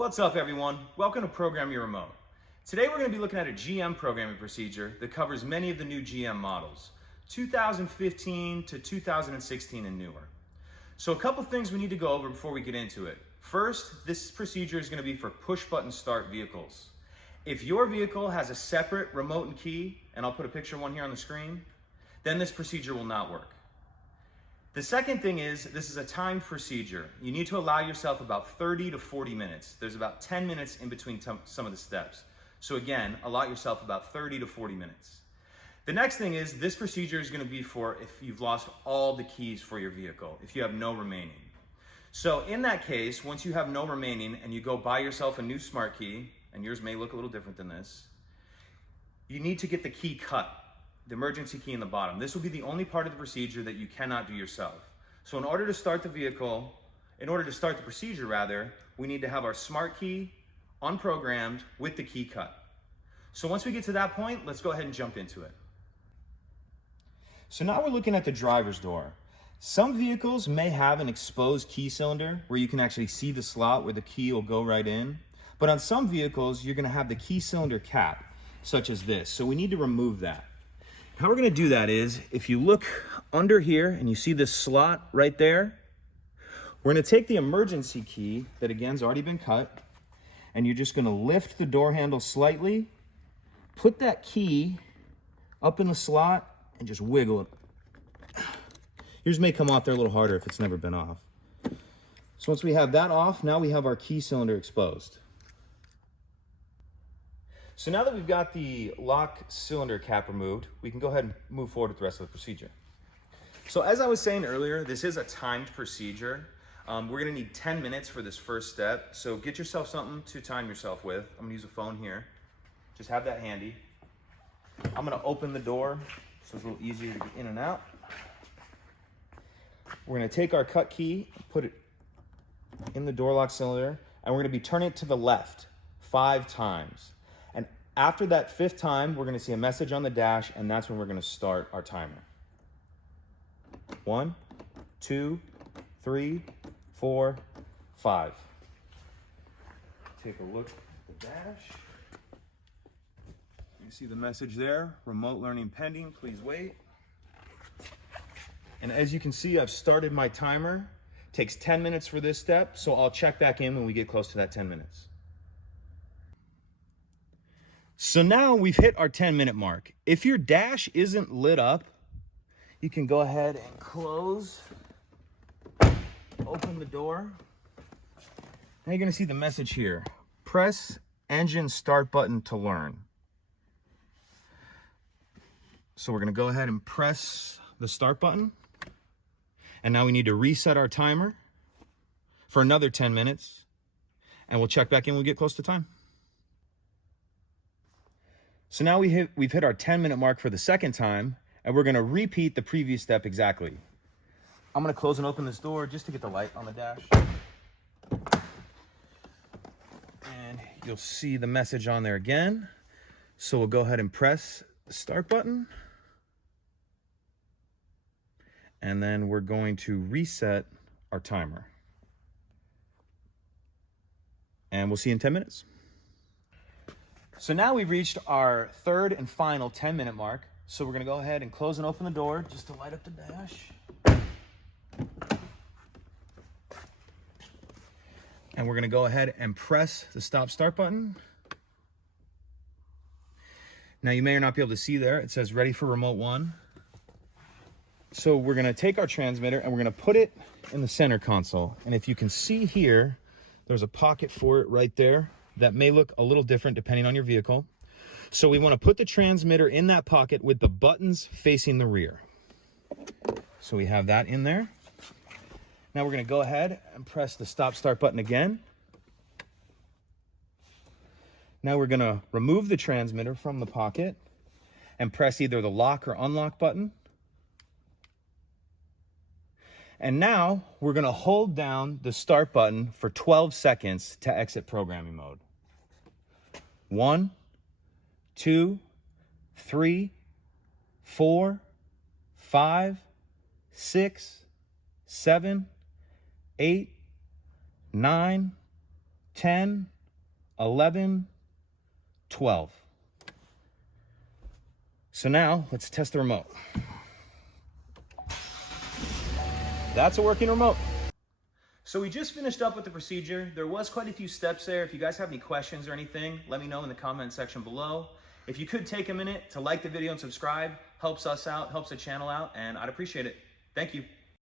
What's up, everyone? Welcome to Program Your Remote. Today we're going to be looking at a GM programming procedure that covers many of the new GM models, 2015 to 2016 and newer. So a couple things we need to go over before we get into it. First, this procedure is going to be for push-button start vehicles. If your vehicle has a separate remote and key, and I'll put a picture of one here on the screen, then this procedure will not work. The second thing is, this is a timed procedure. You need to allow yourself about 30 to 40 minutes. There's about 10 minutes in between some of the steps. So again, allot yourself about 30 to 40 minutes. The next thing is, this procedure is going to be for if you've lost all the keys for your vehicle, if you have no remaining. So in that case, once you have no remaining and you go buy yourself a new smart key, and yours may look a little different than this, you need to get the key cut. The emergency key in the bottom. This will be the only part of the procedure that you cannot do yourself. So in order to start the procedure rather, we need to have our smart key unprogrammed with the key cut. So once we get to that point, let's go ahead and jump into it. So now we're looking at the driver's door. Some vehicles may have an exposed key cylinder where you can actually see the slot where the key will go right in. But on some vehicles, you're gonna have the key cylinder cap, such as this. So we need to remove that. How we're gonna do that is, if you look under here and you see this slot right there, we're gonna take the emergency key that again's already been cut, and you're just gonna lift the door handle slightly, put that key up in the slot, and just wiggle it. Yours may come off there a little harder if it's never been off. So once we have that off, now we have our key cylinder exposed. So now that we've got the lock cylinder cap removed, we can go ahead and move forward with the rest of the procedure. So as I was saying earlier, this is a timed procedure. We're gonna need 10 minutes for this first step. So get yourself something to time yourself with. I'm gonna use a phone here. Just have that handy. I'm gonna open the door so it's a little easier to get in and out. We're gonna take our cut key, put it in the door lock cylinder, and we're gonna be turning it to the left 5 times. And after that 5th time, we're gonna see a message on the dash, and that's when we're gonna start our timer. 1, 2, 3, 4, 5. Take a look at the dash. You see the message there, remote learning pending, please wait. And as you can see, I've started my timer. It takes 10 minutes for this step, so I'll check back in when we get close to that 10 minutes. So now we've hit our 10-minute mark. If your dash isn't lit up, you can go ahead and close, open the door. Now you're gonna see the message here. Press engine start button to learn. So we're gonna go ahead and press the start button. And now we need to reset our timer for another 10 minutes. And we'll check back in when we get close to time. So now we've hit our 10-minute mark for the second time, and we're gonna repeat the previous step exactly. I'm gonna close and open this door just to get the light on the dash. And you'll see the message on there again. So we'll go ahead and press the start button. And then we're going to reset our timer. And we'll see you in 10 minutes. So now we've reached our 3rd and final 10-minute mark. So we're gonna go ahead and close and open the door just to light up the dash. And we're gonna go ahead and press the stop start button. Now you may or not be able to see there, it says ready for remote 1. So we're gonna take our transmitter and we're gonna put it in the center console. And if you can see here, there's a pocket for it right there. That may look a little different depending on your vehicle. So we want to put the transmitter in that pocket with the buttons facing the rear. So we have that in there. Now we're going to go ahead and press the stop start button again. Now we're going to remove the transmitter from the pocket and press either the lock or unlock button. And now we're going to hold down the start button for 12 seconds to exit programming mode. 1, 2, 3, 4, 5, 6, 7, 8, 9, 10, 11, 12. So now let's test the remote. That's a working remote. So we just finished up with the procedure. There was quite a few steps there. If you guys have any questions or anything, let me know in the comment section below. If you could take a minute to like the video and subscribe, helps us out, helps the channel out, and I'd appreciate it. Thank you.